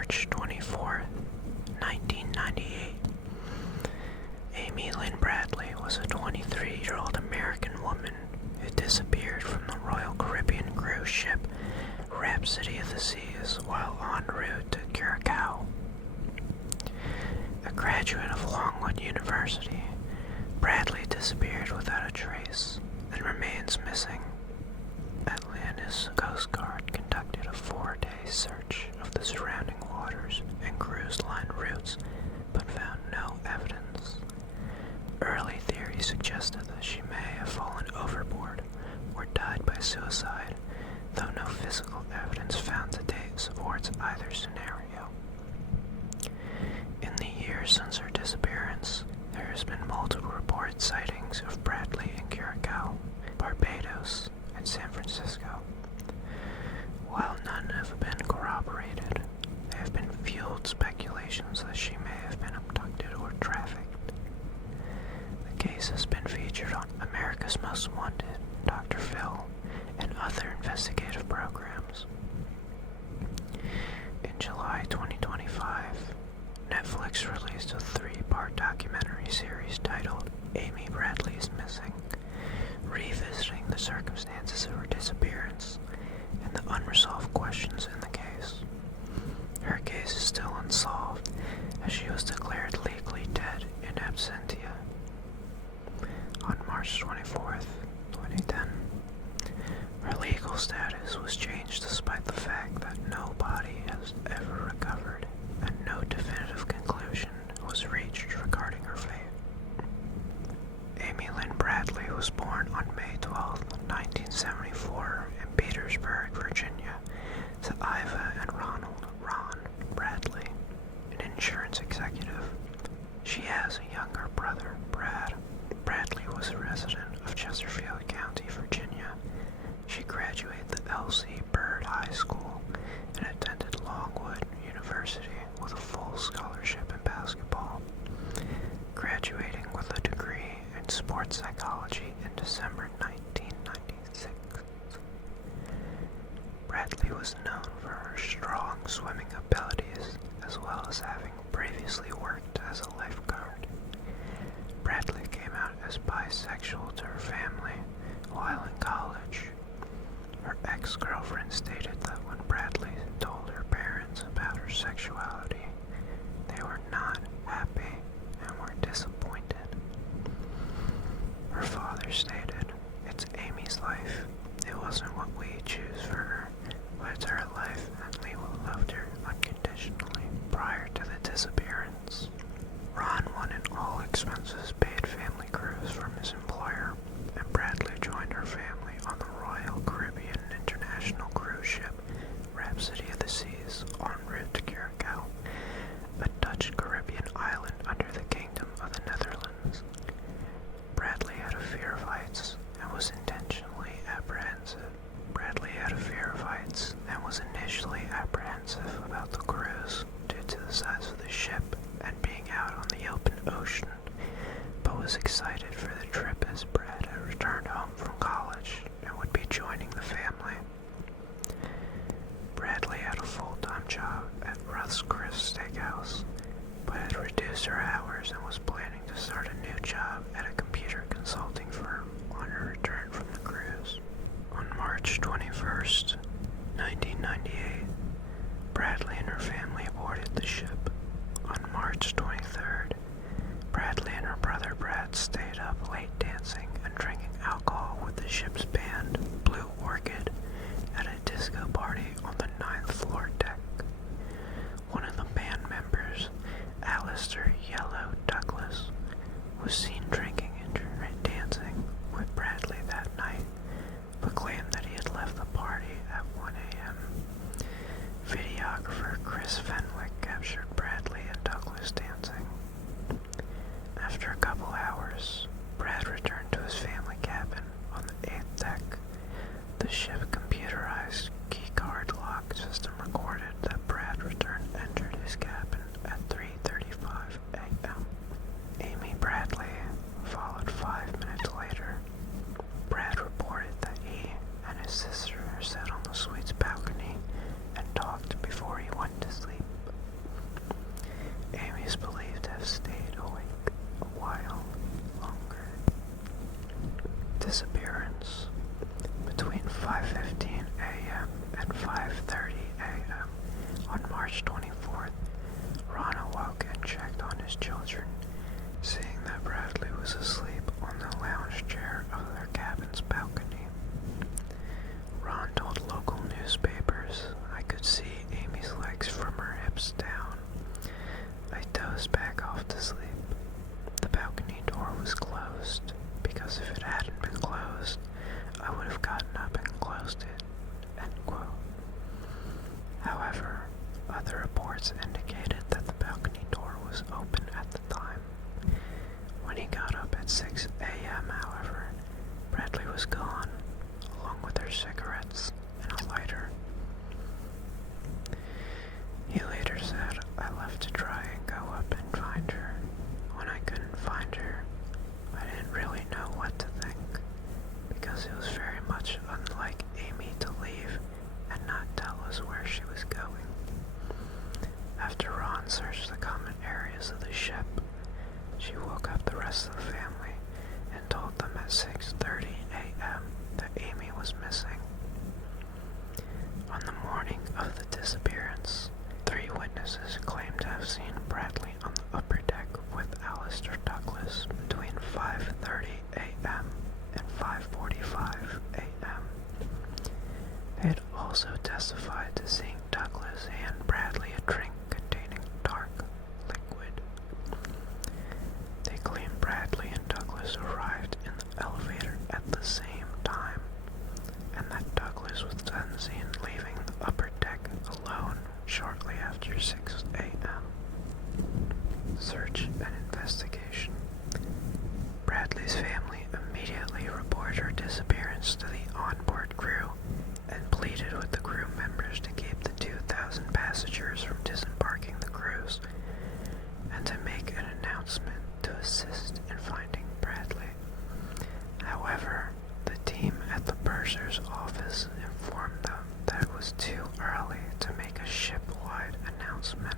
March 24, 1998, Amy Lynn Bradley was a 23-year-old American woman who disappeared from the Royal Caribbean cruise ship Rhapsody of the Seas while en route to Curacao. A graduate of Longwood University, Bradley disappeared without a trace and remains missing. Atlantis Coast Guard conducted a 4-day search of the surrounding waters and cruise line routes, but found no evidence. Early theories suggested that she may have fallen overboard or died by suicide, though no physical evidence found to date supports either scenario. In the years since her disappearance, there has been multiple reported sightings of Bradley in Curacao, Barbados, and San Francisco. While none have been corroborated, there have been fueled speculations that she may have been abducted or trafficked. The case has been featured on America's Most Wanted, Dr. Phil, and other investigative programs. In July 2025, Netflix released a 3-part documentary series titled Amy Bradley is Missing, revisiting the circumstances of her disappearance and the unresolved questions in the case. Her case is still unsolved, as she was declared legally dead in absentia. On March 24th, 2010, her legal status was changed despite the fact that no body has ever recovered and no definitive conclusion was reached regarding her fate. Amy Lynn Bradley was born on May 12, 1974 in Petersburg, Virginia, to Iva and Ronald "Ron" Bradley, an insurance executive. She has a younger brother, Brad. Bradley was a resident of Chesterfield County, Virginia. She graduated the L.C. Byrd High School and attended Longwood University with a full scholarship in basketball, graduating with a degree in sports psychology in December 1996. Bradley was known for her strong swimming abilities, as well as having previously worked as a lifeguard. Bradley came out as bisexual to her family while in college. Her ex-girlfriend stated that when Bradley told her parents about her sexuality, they were not happy and were disappointed. Her father stated, "It's Amy's life. It wasn't what we choose for her, but it's her life and we loved her unconditionally." Prior to the disappearance, Ron won an all-expenses paid family cruise from his employer, and Bradley joined her family on the Royal Caribbean International cruise ship Rhapsody of the Seas en route to Curacao, a Dutch Caribbean island under the Kingdom of the Netherlands. Bradley had a fear of heights and was intentionally apprehensive. Bradley had a fear of heights and was initially apprehensive about the cruise due to the size of the ship and being out on the open ocean, but was excited for the trip as Brad had returned home from college and would be joining the family. Bradley had a full-time job at Ruth's Chris Steakhouse, but had reduced her hours and was planning to start a new job at a computer consulting firm on her return from the cruise. On March 21st, 1998, Bradley and her family boarded the ship. On March 23rd, Bradley and her brother Brad stayed up late dancing and drinking alcohol with the ship's band, Blue Orchid, at a disco party on the 9th floor deck. One of the band members, Alistair "Yellow" Douglas, was seen drinking and dancing with Bradley that night, but claimed that he had left the party at 1 a.m. Videographer Chris Fenwick captured Bradley and Douglas dancing. After a couple hours, Brad returned to his family cabin on the 8th deck. The ship computerized keycard lock system recorded that Brad entered his cabin at 3:35 a.m. Amy Bradley followed 5 minutes later. Brad reported that he and his sister sat on the suite's balcony and talked before he went to sleep. his children, seeing that Bradley was asleep on the lounge chair of their cabin's balcony. Ron told local newspapers, "I could see Amy's legs from her hips down. I dozed back off to sleep. The balcony door was closed, because if it hadn't been closed, I would have gotten up and closed it." End quote. However, other reports indicated that the balcony door was open at the time. When he got up at 6 a.m., however, Bradley was gone, along with her cigarettes and a lighter. He later said, "I left to try and go up and find her. When I couldn't find her, I didn't really know what to think, because it was very much unlike Amy to leave and not tell us where she was going." After Ron searched the common areas of the ship, she woke up the rest of the family and told them at 6:30 a.m. that Amy was missing. On the morning of the disappearance, 3 witnesses claimed to have seen Bradley on the upper deck with Alistair Douglas between 5:30 a.m. and 5:45 a.m. They had also testified to seeing Douglas hand Bradley a drink containing dark liquid. They claimed Bradley and Douglas arrived in the elevator at the same time, and that Douglas was then seen leaving the upper deck alone shortly after 6 a.m. Search and investigation. Bradley's family immediately reported her disappearance to the onboard crew and pleaded with the crew members to keep the 2,000 passengers from disembarking the cruise and to make an announcement to assist in finding Bradley. However, the team at the purser's office informed them that it was too early to make a ship-wide announcement.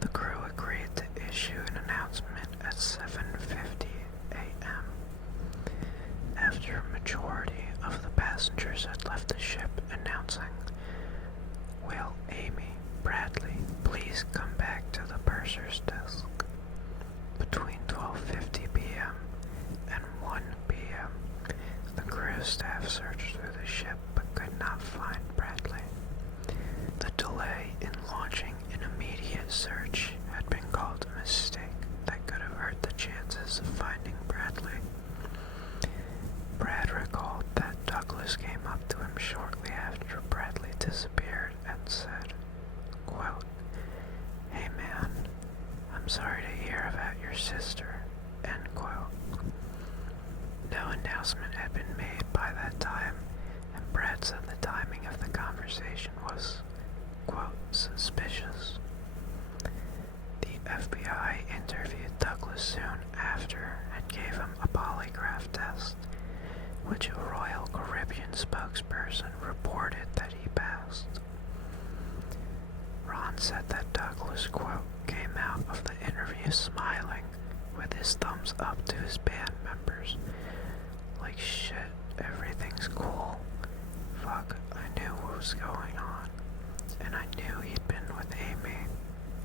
The crew agreed to issue an announcement at 7:50 a.m. after a majority of the passengers had left the ship, announcing, "Will Amy Bradley please come back to the purser's desk?" Between 12:50 p.m. and 1 p.m., the crew staff searched through the ship but could not find Bradley. The delay in launching an immediate search had been called a mistake that could have hurt the chances of finding Bradley. Brad recalled that Douglas came up to him shortly after Bradley disappeared and said, quote, "Hey man, I'm sorry to hear about your sister," end quote. No announcement had been made by that time, and Brad said the timing of the conversation was, quote, "suspicious." The FBI interviewed Douglas soon after and gave him a polygraph test, which a Royal Caribbean spokesperson reported that he passed. Ron said that Douglas, quote, "came out of the interview smiling with his thumbs up to his band members. Like, shit, everything's cool. Fuck, I knew what was going on. And I knew he'd been with Amy,"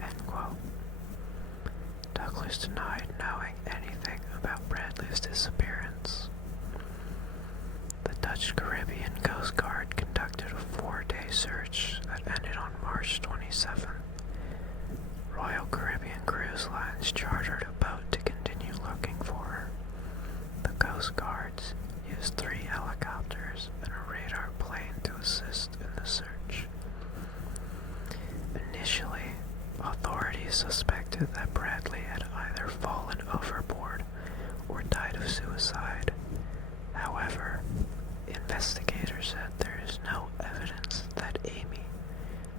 end quote. Douglas denied knowing anything about Bradley's disappearance. The Dutch Caribbean Coast Guard conducted a 4-day search that ended on March 27th. Royal Caribbean Cruise Lines chartered a boat to continue looking for her. The Coast Guards used 3 helicopters and a radar plane to assist in the search. Initially, authorities suspected that Bradley had either fallen overboard or died of suicide. However, investigators said there is no evidence that Amy,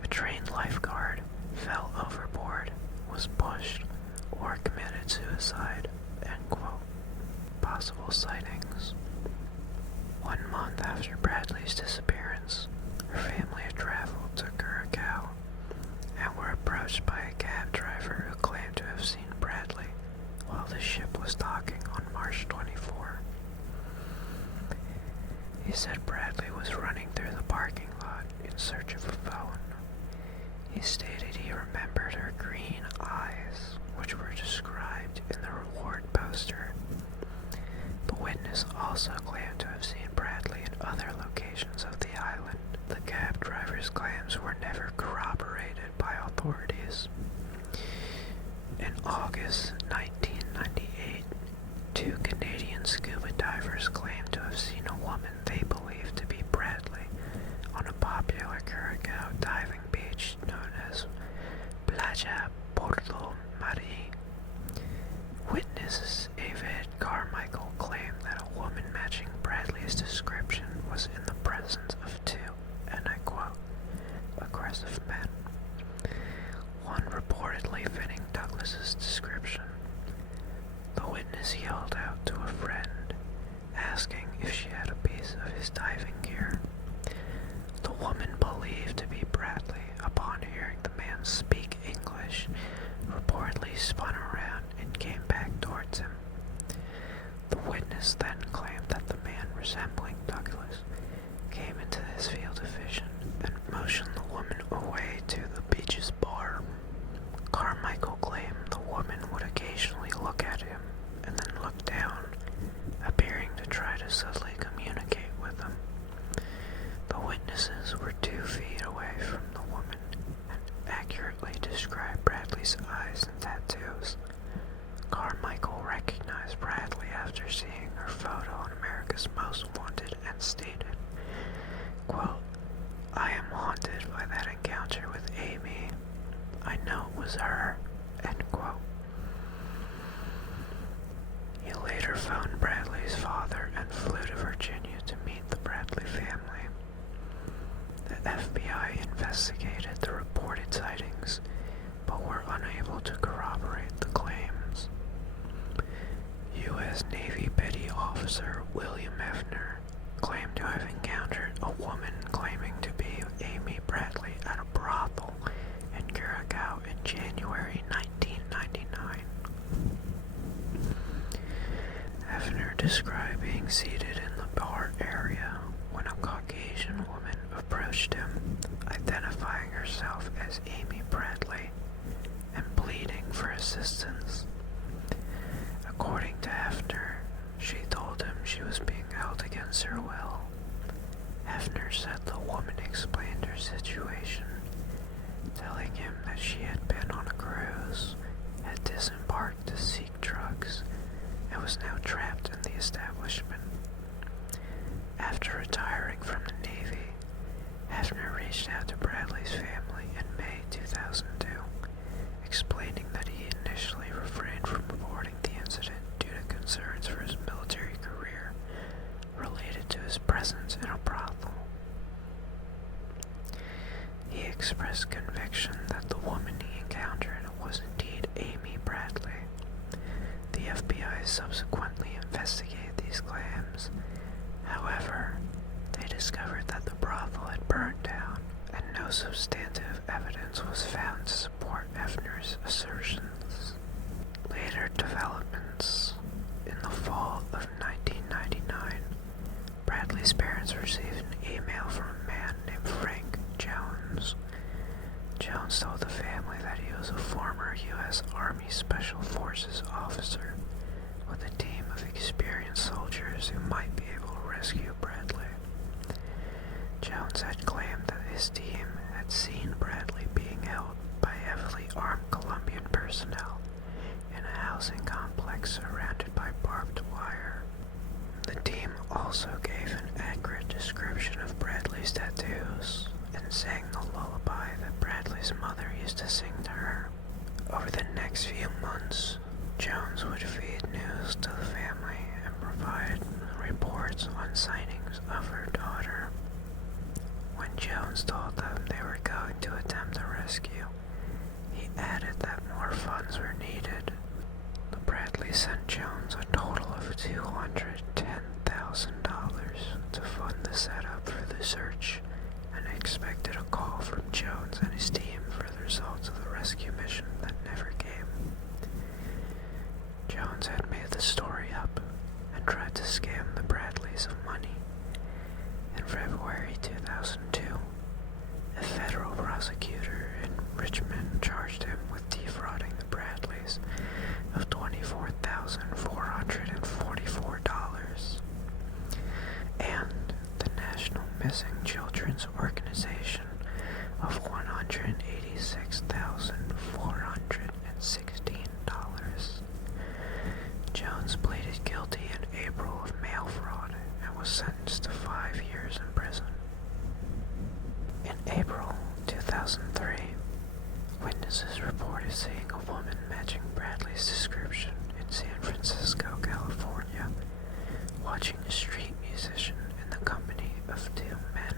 a trained lifeguard, fell overboard, was pushed, or committed suicide, end quote. Possible sightings. 1 month after Bradley's disappearance, her family of travel to Curacao and were approached by a cab driver who claimed to have seen Bradley while the ship was docking on March 24. He said Bradley was running through the parking lot in search of a phone. He stated he remembered her green eyes, also claimed to have seen Bradley in other locations of the island. The cab driver's claims were never corroborated by authorities. In August 1998, two Canadian scuba divers claimed to have seen a woman they believed to be Bradley on a popular Curacao diving beach known as Playa Porto Mari. Witness David Carmichael claimed that a woman matching Bradley's description was in the presence of two, and I quote, aggressive men. One reportedly fitting Douglas's description. The witness yelled out to a friend, asking if she had a piece of his diving gear. The woman believed to be Bradley, upon hearing the man speak English, reportedly spun around and came back towards him. The witness then claimed that the man resembling Douglas came into his field of vision and motioned the woman away to the beach's bar. Carmichael claimed the woman would occasionally look at him and then look down, appearing to try to subtly communicate with him. The witnesses were 2 feet away from the woman and accurately described Bradley's eyes and tattoos. Carmichael recognized Bradley after seeing her photo on America's Most Wanted and stated, quote, I am haunted by that encounter with Amy. I know it was her, end quote. He later phoned Bradley's father and flew to Virginia to meet the Bradley family. The FBI investigated the reported sightings, but were unable to corroborate the claims. U.S. Navy Petty Officer William Hefner claimed to have encountered a woman claiming to be Amy Bradley at a brothel in Curacao in January 1999. Hefner described being seated in the bar area when a Caucasian woman approached him, identifying herself as Amy Bradley and pleading for assistance. According to Hefner, she told him she was being held against her will. Hefner said the woman explained her situation, telling him that she had been on a cruise, had disembarked to seek drugs, and was now trapped in the establishment. After retiring from the Navy, Hefner reached out to Bradley's family in May 2002, explaining that he initially refrained from reporting the incident due to concerns for his military career related to his presence in a brothel. He expressed conviction that the woman he encountered was indeed Amy Bradley. The FBI subsequently investigated these claims. However, they discovered that the brothel had burned down, and no substantive evidence was found to support Hefner's assertions. Later developments. In the fall of 1999, Bradley's parents received an email from a man named Frank Jones. Jones told the family that he was a former U.S. Army Special Forces officer with a team of experienced soldiers who might be able to rescue Bradley. Jones had claimed that his team had seen Bradley being held by heavily armed Colombian personnel in a housing complex surrounded by barbed wire. The team also gave an accurate description of Bradley's tattoos and sang the lullaby that Bradley's mother used to sing to her. Over the next few months, Jones would feed news to the family and provide reports on sightings of her daughter. When Jones told them they were going to attempt a rescue, he added that more funds were needed. The Bradleys sent Jones a total of $210,000 to fund the setup for the search, and expected a call from Jones and his team for the results of the rescue mission that never came. Jones had made the story up and tried to scam the Bradleys of money. In February 2002, a federal prosecutor in Richmond charged him with defrauding the Bradleys of $24,444. Witnesses reported seeing a woman matching Bradley's description in San Francisco, California, watching a street musician in the company of two men.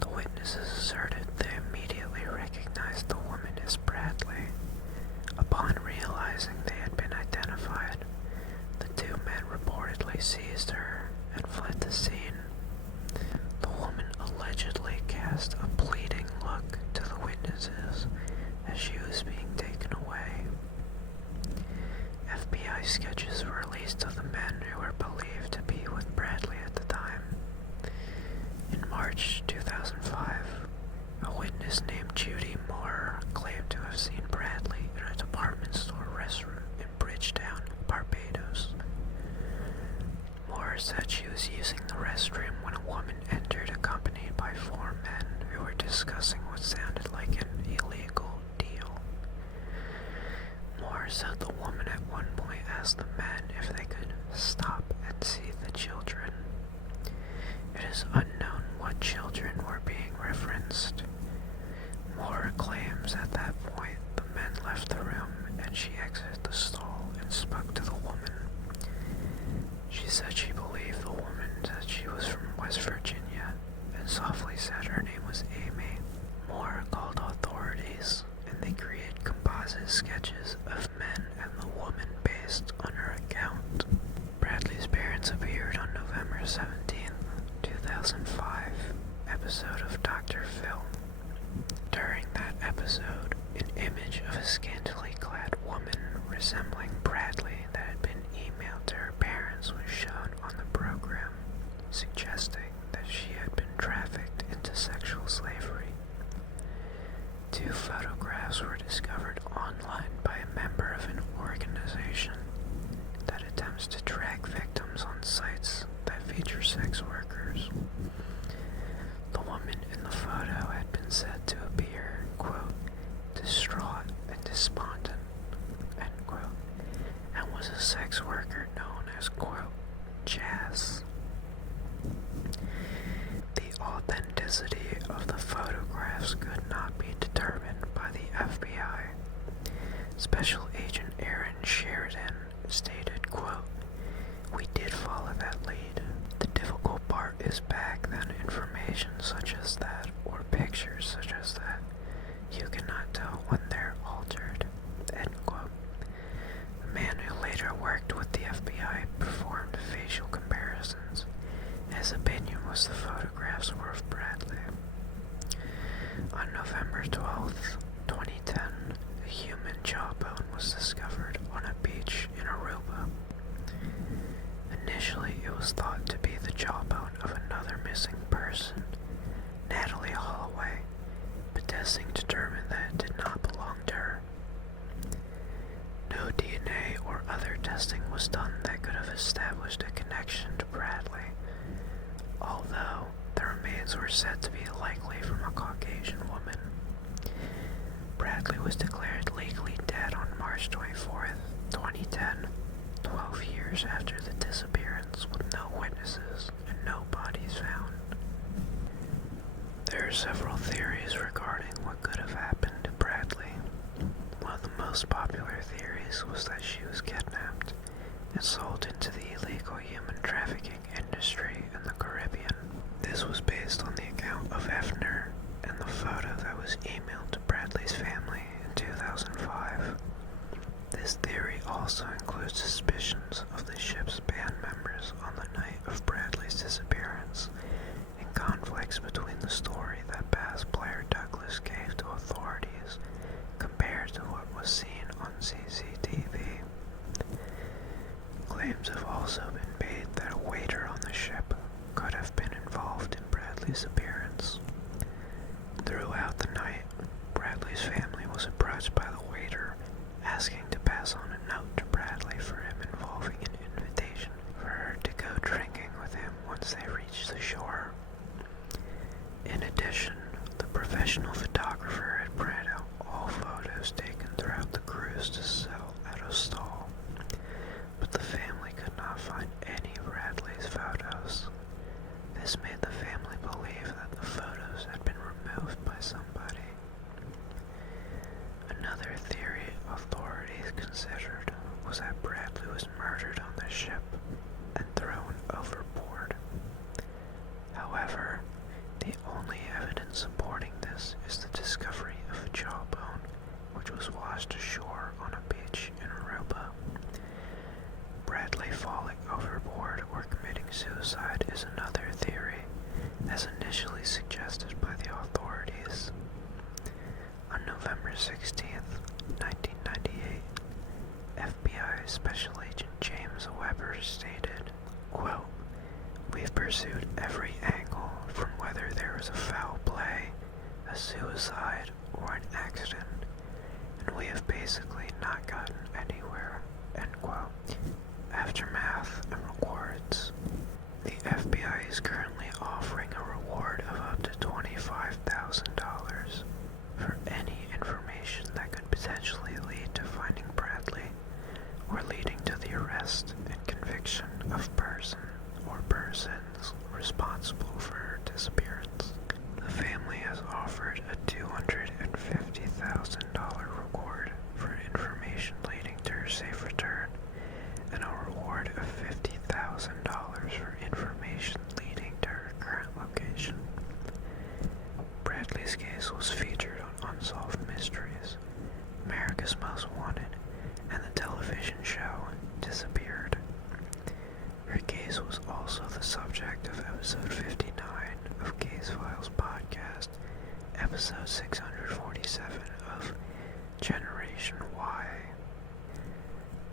The witnesses asserted they immediately recognized the woman as Bradley. Upon realizing they had been identified, the two men reportedly seized her and fled the scene. The woman allegedly cast a pleading look to the witnesses as she was being taken away. FBI sketches were released of the men who were believed to be with Bradley at the time. In March 2005, a witness named Judy Moore claimed to have seen Bradley in a department store restroom in Bridgetown, Barbados. Moore said she was using the restroom when a woman entered accompanied by four men who were discussing what sounded like an illegal deal. Moore said the woman at one point asked the men if they could stop and see the children. It is unknown what children were being referenced. Moore claims at that point the men left the room and she exited the stall and spoke to the woman. She said she believed the woman said she was from West Virginia and softly said her name was Amy. Moore called authorities and they created composite sketches of men and the woman based on her account. Bradley's parents appeared on November 17, 2005 episode of Dr. Phil. During that episode, an image of a scantily clad woman resembling Bradley that had been emailed to her parents was shown on the program, suggesting that she had been trafficked into sexual slavery. Two photographs were discovered online by a member of an organization that attempts to track victims on sites that feature sex workers. The woman in the photo had been said to appear, quote, distraught and despondent, end quote, and was a sex worker known as, quote, Jazz. The authenticity of the photographs could not be determined by the FBI. Special Agent Aaron Sheridan stated, quote, we did follow that lead. The difficult part is back then information such as that, or pictures such as that, you cannot tell when they're altered, end quote. The man who later worked with the FBI performed facial comparisons. His opinion was the photographs were of Bradley. On November 12, 2010, a human jawbone was discovered on a beach in Aruba. Initially, it was thought to be the jawbone of another missing person, Natalie Holloway, but testing determined that it did not belong to her. No DNA or other testing was done that could have established a connection to Bradley, although the remains were said to be likely from a Caucasian woman. Bradley was declared legally dead on March 24, 2010, 12 years after the disappearance, with no witnesses and no bodies found. There are several theories regarding what could have happened to Bradley. One of the most popular theories was that she was kidnapped and sold into the illegal human trafficking industry in the Caribbean. This was based on the account of Hefner and the photo that was emailed to Bradley's family in 2005. This theory also includes suspicions of the ship's band members on the night of Bradley's disappearance, and conflicts between the story that bass player Douglas gave to authorities compared to what was seen on CCTV. Claims have also been made that a waiter on the ship could have been involved in Bradley's appearance. Throughout the night, Bradley's family was approached by the waiter, asking to pass on a note to Bradley for him involving an invitation for her to go drinking with him once they reached the shore. November 16th, 1998, FBI Special Agent James Weber stated, quote, "We've pursued every angle from whether there was a foul play, a suicide, or an accident, and we have basically not gotten anywhere," end quote. Aftermath and rewards. The FBI is currently offering a reward of up to $25,000 for any information that could potentially lead to finding Bradley or leading to the arrest and conviction of person or persons responsible for her disappearance. The family has offered a $250,000 reward for information leading to her safe return and a reward of $50,000 for information leading to her current location. Bradley's case was featured on Unsolved Mysteries, America's Most Wanted, and the television show Disappeared. Her case was also the subject of episode 59 of Case Files podcast, episode 647 of Generation Y.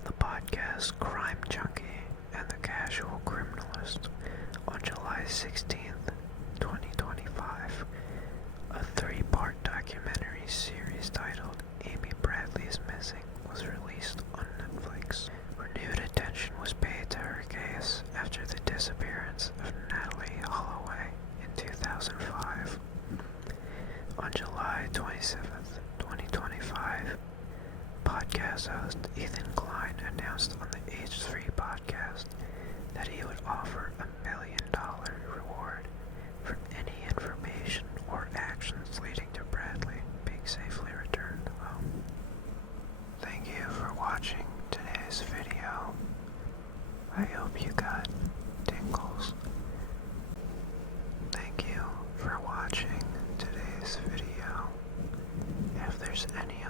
The podcast Crime Junkie and the Casual Criminalist on July 16th, 2025. A three-part documentary series titled Amy Bradley is Missing was released on Netflix. Renewed attention was paid to her case after the disappearance of Natalie Holloway in 2005. On July 27th, 2025, podcast host Ethan Klein announced on the H3 podcast that he would offer $1 million reward for any information or actions leading to Bradley being safely returned home. Thank you for watching today's video. I hope you got tingles. Thank you for watching today's video. If there's any